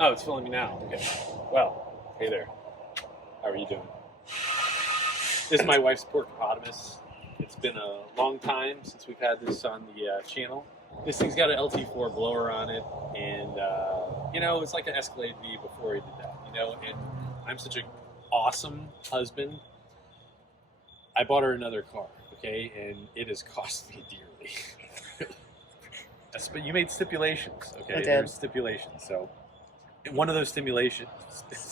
Oh, it's filming me now. Okay. Well, hey there. How are you doing? This is my wife's porcopotamus. It's been a long time since we've had this on the channel. This thing's got an LT4 blower on it, and you know, it's like an Escalade V before he did that. You know, and I'm such an awesome husband. I bought her another car, okay, and it has cost me dearly. But you made stipulations, okay? I did. There's stipulations, so. One of those stimulations, okay,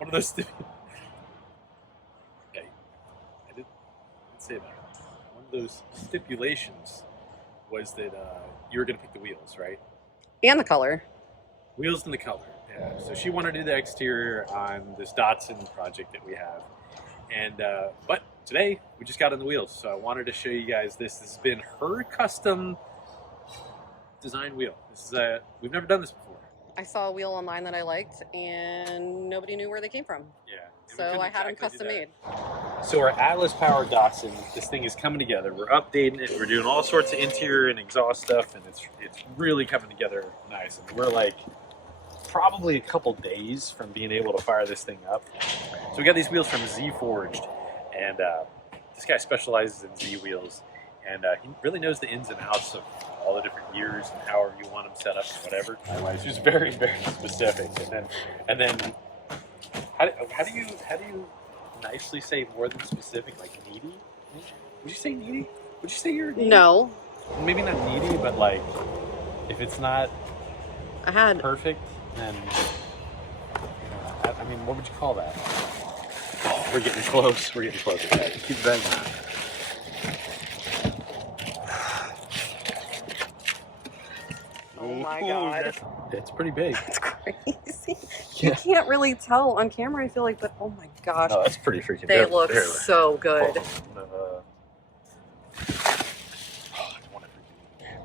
I didn't say that. One of those stipulations was that you were going to pick the wheels, right? And the color. Wheels and the color, yeah. So she wanted to do the exterior on this Datsun project that we have. And, but today we just got on the wheels. So I wanted to show you guys this. This has been her custom design wheel. This is we've never done this before. I saw a wheel online that I liked, and nobody knew where they came from. Yeah. So I had them custom made. So our Atlas powered Datsun, this thing is coming together. We're updating it. We're doing all sorts of interior and exhaust stuff, and it's really coming together nice. And we're like probably a couple days from being able to fire this thing up. So we got these wheels from Z Forged, and this guy specializes in Z wheels, and he really knows the ins and outs of all the different gears and however you want them set up and whatever. It's just very, very specific. And then how do you nicely say more than specific, like needy? Would you say needy? Would you say you're needy? No. Maybe not needy, but like if it's not perfect, then I mean, what would you call that? Oh, we're getting close. We're getting close. Okay, keep banging on. Oh my God. It's pretty big. It's crazy. Yeah. You can't really tell on camera, I feel like, but oh my gosh. No, that's pretty freaking They big. look so good.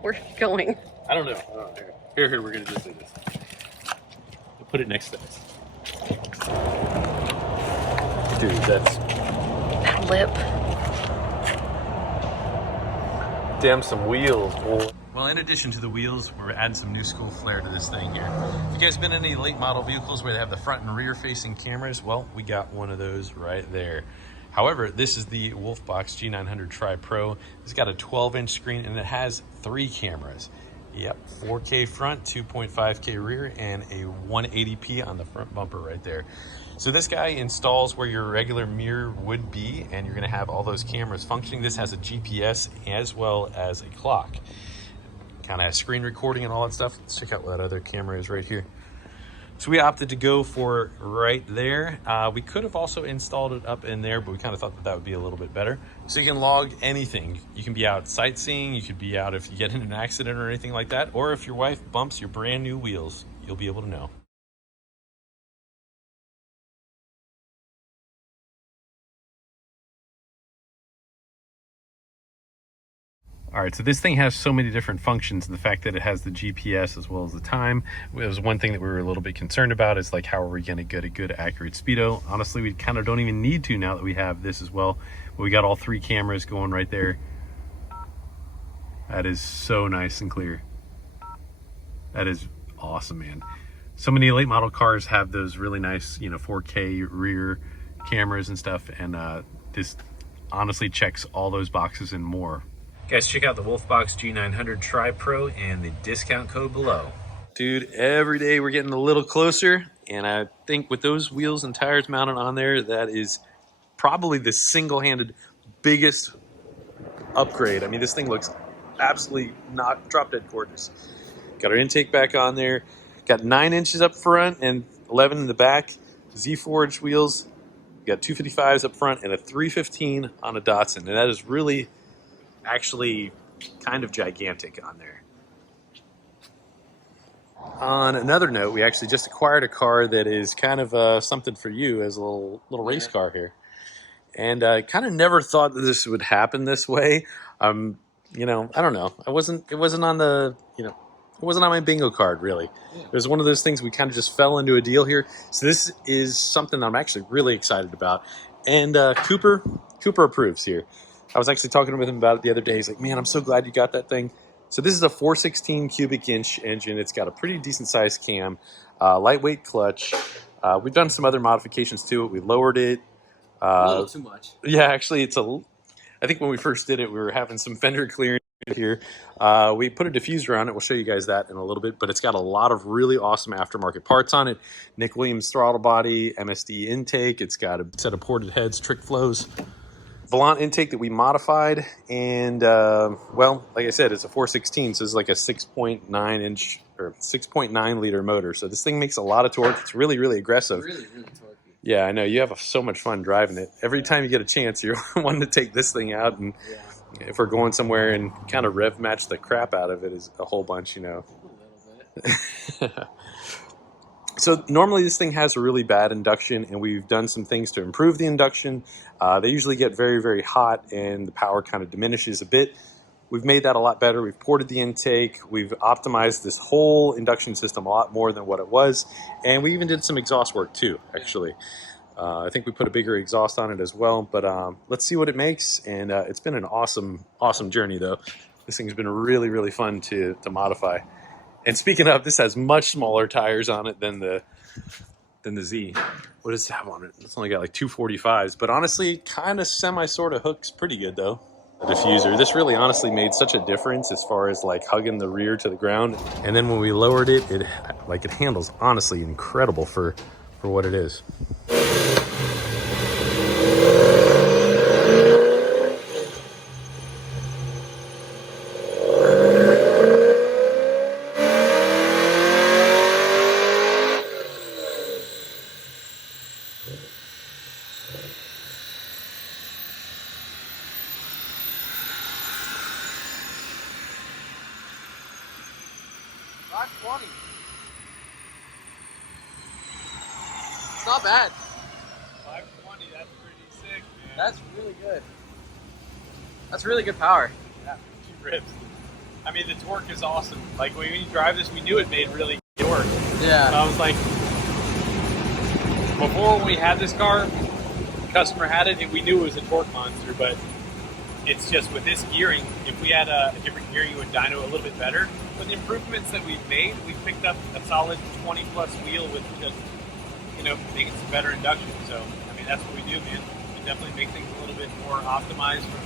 Where are you going? I don't know. Here, we're going to just do this. We'll put it next to this. Dude, that's... That lip. Damn, some wheels, boy. Well, in addition to the wheels, we're adding some new school flair to this thing here. If you guys been in any late model vehicles where they have the front and rear facing cameras, well, we got one of those right there. However, this is the WolfBox G900 Tripro. It's got a 12-inch screen and it has 3 cameras. Yep, 4K front, 2.5K rear, and a 180p on the front bumper right there. So this guy installs where your regular mirror would be, and you're gonna have all those cameras functioning. This has a GPS as well as a clock. Kind of has screen recording and all that stuff. Let's check out what that other camera is right here. So we opted to go for right there. We could have also installed it up in there, but we kind of thought that that would be a little bit better. So you can log anything. You can be out sightseeing. You could be out if you get in an accident or anything like that. Or if your wife bumps your brand new wheels, you'll be able to know. All right, so this thing has so many different functions, and the fact that it has the GPS as well as the time, it was one thing that we were a little bit concerned about, is like, how are we gonna get a good accurate speedo? Honestly, we kind of don't even need to now that we have this as well. But we got all 3 cameras going right there. That is so nice and clear. That is awesome, man. So many late model cars have those really nice, you know, 4K rear cameras and stuff, and this honestly checks all those boxes and more. Guys, check out the WolfBox G900 Tripro and the discount code below. Dude, every day we're getting a little closer, and I think with those wheels and tires mounted on there, that is probably the single-handed biggest upgrade. I mean, this thing looks absolutely not drop-dead gorgeous. Got our intake back on there. Got 9 inches up front and 11 in the back. Z-Forged wheels. Got 255s up front and a 315 on a Datsun, and that is really actually kind of gigantic on there. On another note, we actually just acquired a car that is kind of something for you as a little race car here, and I kind of never thought that this would happen this way. You know, I don't know. It wasn't on the, you know, it wasn't on my bingo card really. It was one of those things we kind of just fell into a deal here. So this is something I'm actually really excited about, and Cooper approves here. I was actually talking with him about it the other day. He's like, man, I'm so glad you got that thing. So this is a 416 cubic inch engine. It's got a pretty decent sized cam, lightweight clutch. We've done some other modifications to it. We lowered it. A little too much. Yeah, actually, I think when we first did it, we were having some fender clearing here. We put a diffuser on it. We'll show you guys that in a little bit, but it's got a lot of really awesome aftermarket parts on it. Nick Williams throttle body, MSD intake. It's got a set of ported heads, trick flows. Volant intake that we modified, and well, like I said, it's a 416, so it's like a 6.9 inch or 6.9 liter motor. So this thing makes a lot of torque. It's really, really aggressive. Really, really torquey. Yeah, I know. You have so much fun driving it. Every time you get a chance, you're wanting to take this thing out, and if we're going somewhere and kind of rev match the crap out of it is a whole bunch, you know. A little bit. So normally this thing has a really bad induction, and we've done some things to improve the induction. They usually get very, very hot, and the power kind of diminishes a bit. We've made that a lot better. We've ported the intake. We've optimized this whole induction system a lot more than what it was. And we even did some exhaust work too, actually. I think we put a bigger exhaust on it as well. But let's see what it makes. And it's been an awesome, awesome journey, though. This thing's been really, really fun to modify. And speaking of, this has much smaller tires on it than the Z. What does it have on it? It's only got like 245s. But honestly, kind of sort of hooks pretty good, though. The diffuser. This really honestly made such a difference as far as like hugging the rear to the ground. And then when we lowered it, it handles honestly incredible for what it is. It's not bad. 520, that's pretty sick, man. That's really good. That's really good power. Yeah, two ribs. I mean, the torque is awesome. Like, when you drive this, we knew it made really good torque. Yeah. So I was like, before we had this car, the customer had it, and we knew it was a torque monster, but it's just with this gearing, if we had a different gearing, it would dyno a little bit better. But the improvements that we've made, we've picked up a solid 20 plus wheel with just, you know, making some better induction. So, I mean, that's what we do, man. We definitely make things a little bit more optimized from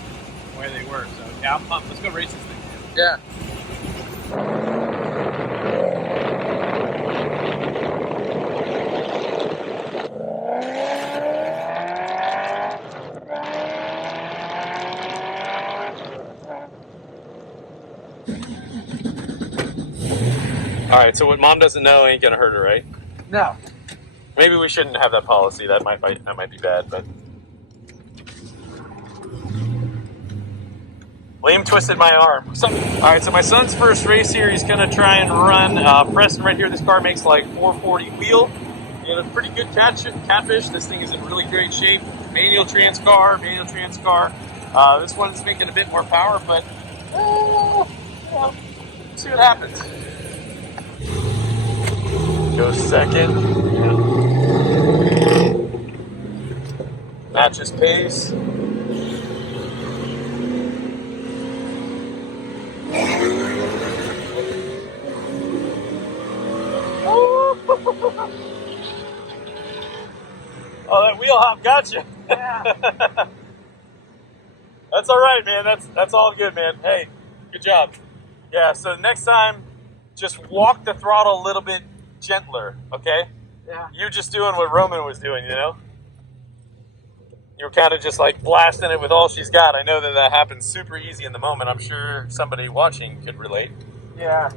where they were. So, yeah, I'm pumped. Let's go race this thing, man. Yeah. All right, so what mom doesn't know ain't gonna hurt her, right? No. Maybe we shouldn't have that policy. That might be bad, but Liam twisted my arm. All right, so my son's first race here. He's gonna try and run Preston right here. This car makes like 440 wheel. You know, pretty good catfish. This thing is in really great shape. Manual trans car. This one's making a bit more power, but well, see what happens. Go second. Matches pace. Oh, that wheel hop got you. Yeah. That's all right, man. That's all good, man. Hey, good job. Yeah, so next time, just walk the throttle a little bit gentler, okay? Yeah. You're just doing what Roman was doing, you know? You're kind of just like blasting it with all she's got. I know that happens super easy in the moment. I'm sure somebody watching could relate. Yeah.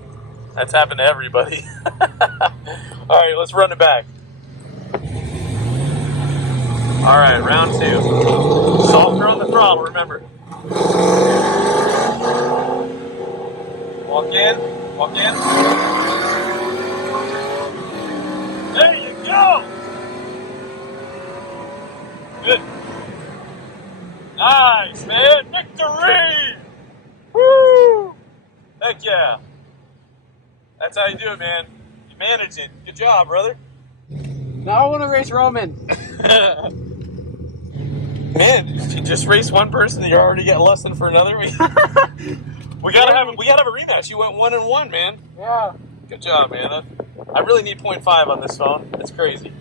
That's happened to everybody. All right, let's run it back. All right, round two. Softer on the throttle, remember. Walk in, walk in. There you go. Good. Nice, man. Victory! Woo! Heck yeah. That's how you do it, man. You manage it. Good job, brother. Now I want to race Roman. Man, you just race one person and you're already getting lesson for another. We gotta have a rematch. You went 1-1, man. Yeah. Good job, man. I really need 0.5 on this phone. It's crazy.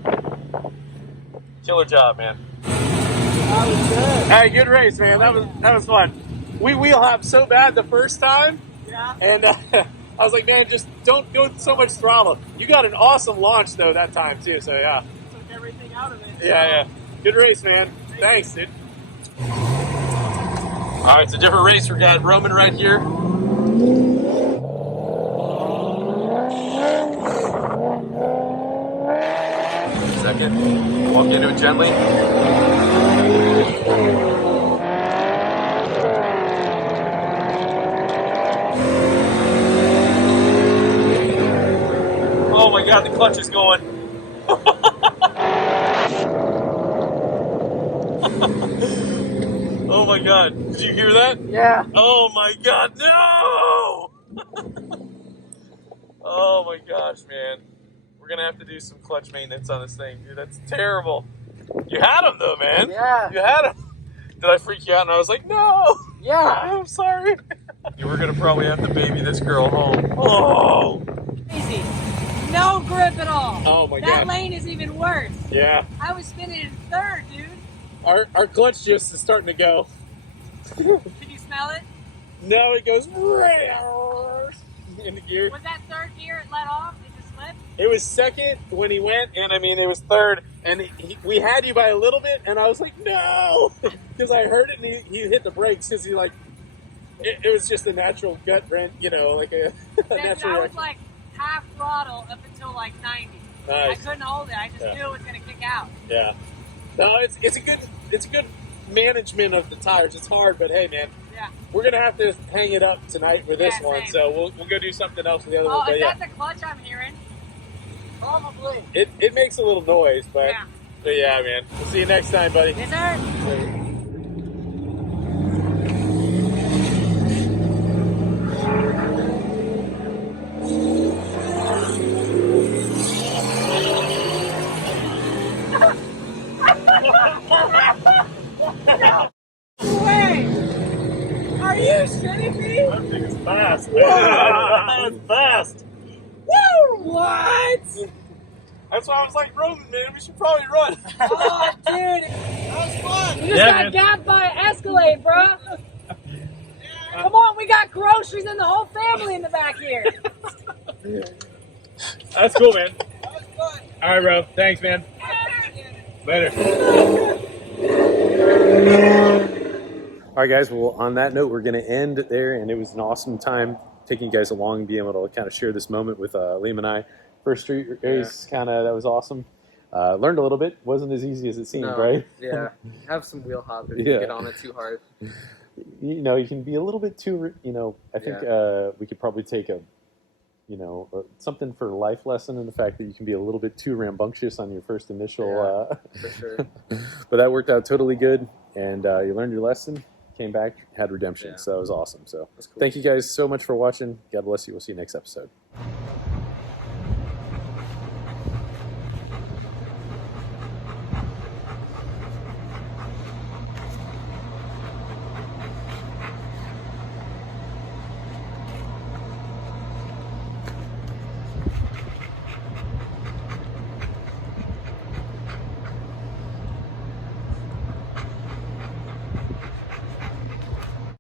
Killer job, man. That was good. Hey, good race, man. That was fun. We wheel hopped so bad the first time, Yeah. and I was like, man, just don't go so much throttle. You got an awesome launch though that time too. So yeah. Took everything out of it. Yeah. Good race, man. Thanks, dude. All right, it's a different race. We got Roman right here. Second. Walk into it gently. Oh my God, the clutch is going. Oh my God, did you hear that? Yeah. Oh my God, no! Oh my gosh, man. We're gonna have to do some clutch maintenance on this thing, dude. That's terrible. You had him though, man. Yeah. You had him. Did I freak you out? And I was like, no! Yeah. I'm sorry. We're gonna probably have to baby this girl home. Oh! Easy. No grip at all. Oh my God. That lane is even worse. Yeah. I was spinning in third, dude. Our clutch just is starting to go. Can you smell it? No, it goes in the gear. Was that third gear it let off? It just slipped? It was second when he went, and I mean, it was third, and we had you by a little bit, and I was like, no! Because I heard it, and he hit the brakes, because he, like, it was just a natural gut wrench, you know, like a natural I was reaction. like half throttle up until like 90. I Nice. couldn't hold it. I just knew it was going to kick out. Yeah. No, it's a good management of the tires. It's hard, but hey, man, Yeah. we're gonna have to hang it up tonight with this Yeah, one. same. So we'll go do something else with the other Oh, one. But is yeah, that the clutch I'm hearing? Probably. it makes a little noise, but Yeah. yeah, man. We'll see you next time, buddy. Yes, sir. Wait! Are you shitting me? That thing is fast, man. That's fast. Woo! What? That's why I was like, Roman, man, we should probably run. Oh, dude. That was fun. You just got gapped by an Escalade, bro. Come on, we got groceries and the whole family in the back here. That's cool, man. That was fun. All right, bro. Thanks, man. Later. All right, guys. Well, on that note, we're going to end there, and it was an awesome time taking you guys along, being able to kind of share this moment with Liam and I. First street race, kind of, that was awesome. Learned a little bit. Wasn't as easy as it seemed, right? Yeah. Have some wheel hop if Yeah. you get on it too hard. You know, you can be a little bit too, you know, I think we could probably take a, you know, something for life lesson in the fact that you can be a little bit too rambunctious on your first initial. For sure. But that worked out totally good, and you learned your lesson, came back, had redemption, Yeah. so that was awesome. So That's cool. thank you guys so much for watching. God bless you. We'll see you next episode.